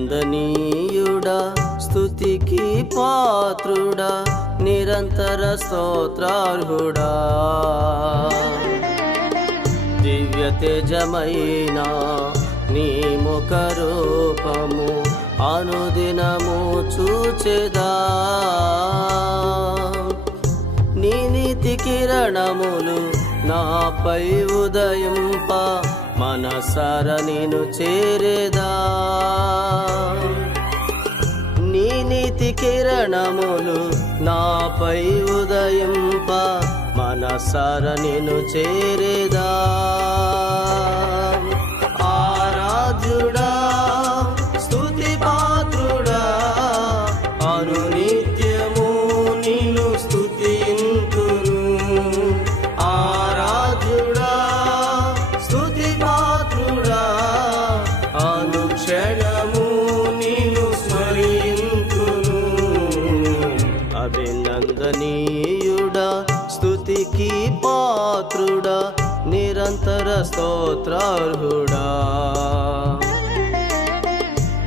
అభినందనీయుడా స్తుతికి పాత్రుడా నిరంతర స్తోత్రార్హుడా దివ్య తేజమైన నీ ముఖ రూపము అనుదినము చూచెదా నీ నీతి కిరణములు నాపై ఉదయింప మనసార నిన్ను చేరేదా నీ నీతి కిరణములు నాపై ఉదయింప మనసార నిన్ను చేరేదా ఆరాధ్యుడా స్తుతి పాత్రుడా అనునిత్యము నిన్ను స్తుతింతును ఆరాధ్యుడా స్తుతి పాత్రుడా అనుక్షణము నిన్ను స్మరింతును అభినందనీయుడా స్తుతికి పాత్రుడా నిరంతర స్తోత్రార్హుడా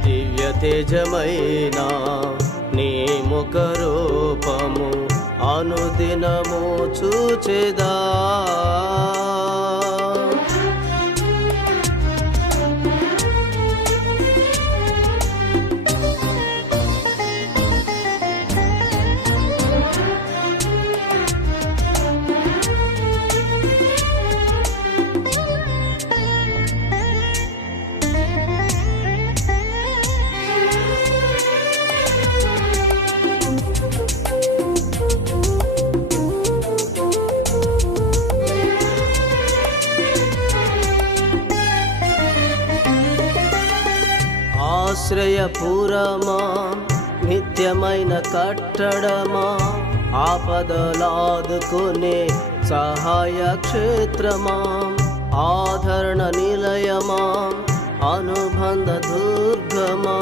దివ్య తేజమైన నీ ముఖ రూపము అనుదినము చూచెదా ఆశ్రయపురమా నిత్యమైన కట్టడమా ఆపదలాదుకునే సహాయ క్షేత్రమా ఆదరణ నిలయమా అనుబంధ దుర్గమా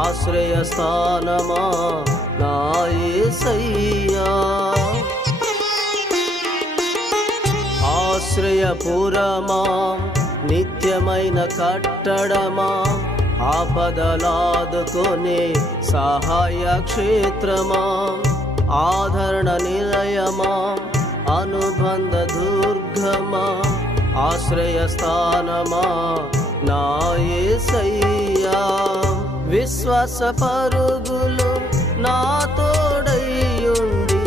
ఆశ్రయ స్థానమా నా యేసయ్యా ఆశ్రయపురమా నిత్యమైన కట్టడమా ఆపదలాదుకునే సహాయ క్షేత్రమా ఆదరణ నిలయమా అనుబంధ దుర్గమా ఆశ్రయ స్థానమా నా యేసయ్యా విశ్వాస పరుగులు నా తోడైయుండి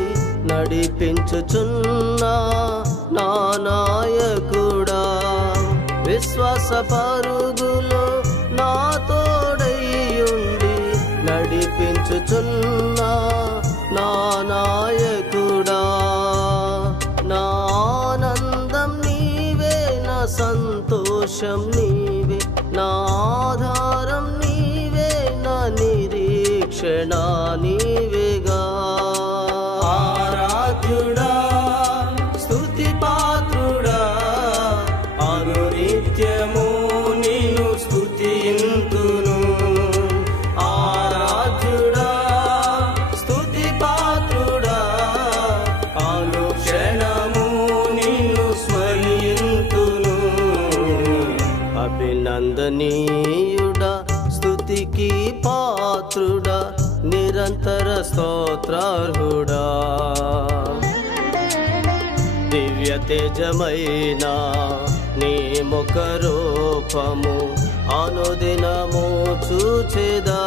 నడిపించుచున్నా నా నాయకుడా విశ్వాస పరుగులు నా తోడైయుండి నడిపించుచున్నా నా నాయకుడా నా ఆనందం నీవే నా సంతోషం నీవే నా ఆధారం నీవే నా నిరీక్షణ నీవేగా ఆరాధ్యుడా స్తుతి పాత్రుడా అనునిత్యము నిన్ను స్తుతింతును ఆరాధ్యుడా స్తుతి పాత్రుడా అనుక్షణము నిన్ను స్మరింతును అభినందనీయుడా స్తుతికి పాత్రుడా నిరంతర స్తోత్రార్హుడా దివ్య తేజమైన నీ ముఖ రూపము అనుదినము చూచెదా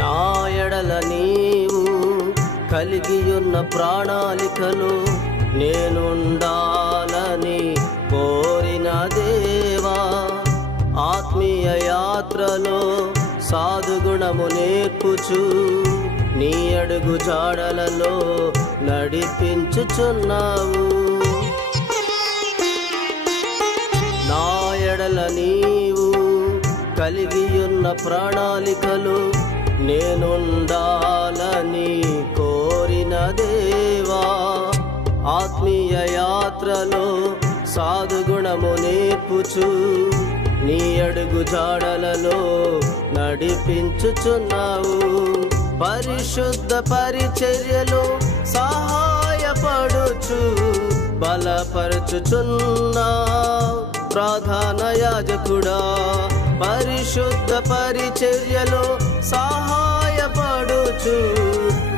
నా ఎడల నీవు కలిగియున్న ప్రణాళికలో నేనుండాలని కోరిన దేవా ఆత్మీయ యాత్రలో సాధుగుణము నేర్పుచు నీ అడుగు జాడలలో నడిపించుచున్నావు. నా ఎడల నీవు కలిగియున్న ప్రణాళికలు నేనుండాలని కోరిన దేవా, ఆత్మీయ యాత్రలో సాధుగుణము నేర్పుచు నీ అడుగు జాడలలో నడిపించుచున్నావు. పరిశుద్ధ పరిచర్యలో సహాయపడుచు బలపరచుచున్నా ప్రధాన యాజకుడా, పరిశుద్ధ పరిచర్యలో సహాయపడుచు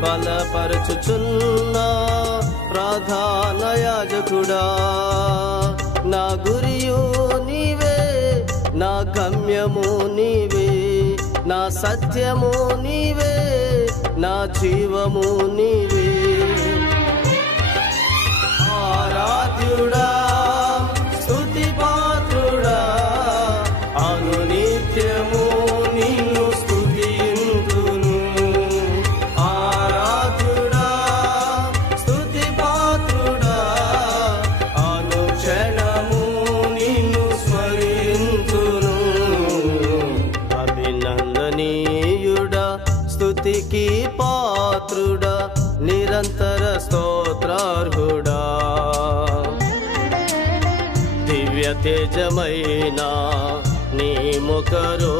బలపరచుచున్నా ప్రధాన యాజకుడా. నా గురియు నీవే, నా గమ్యము నీవే, నా సత్యము నీవే, నా జీవము నీవే. ఆరాధ్యుడా, స్తుతి పాత్రుడా, అనునిత్యము నిన్ను స్తుతింతును. ఆరాధ్యుడా, స్తుతి పాత్రుడా, అనుక్షణము నిన్ను స్మరింతును. అభినందనీయుడా, స్తుతికి పాత్రుడా, నిరంతర స్తోత్రార్హుడా. దివ్య తేజమైన నీ ముఖరూపం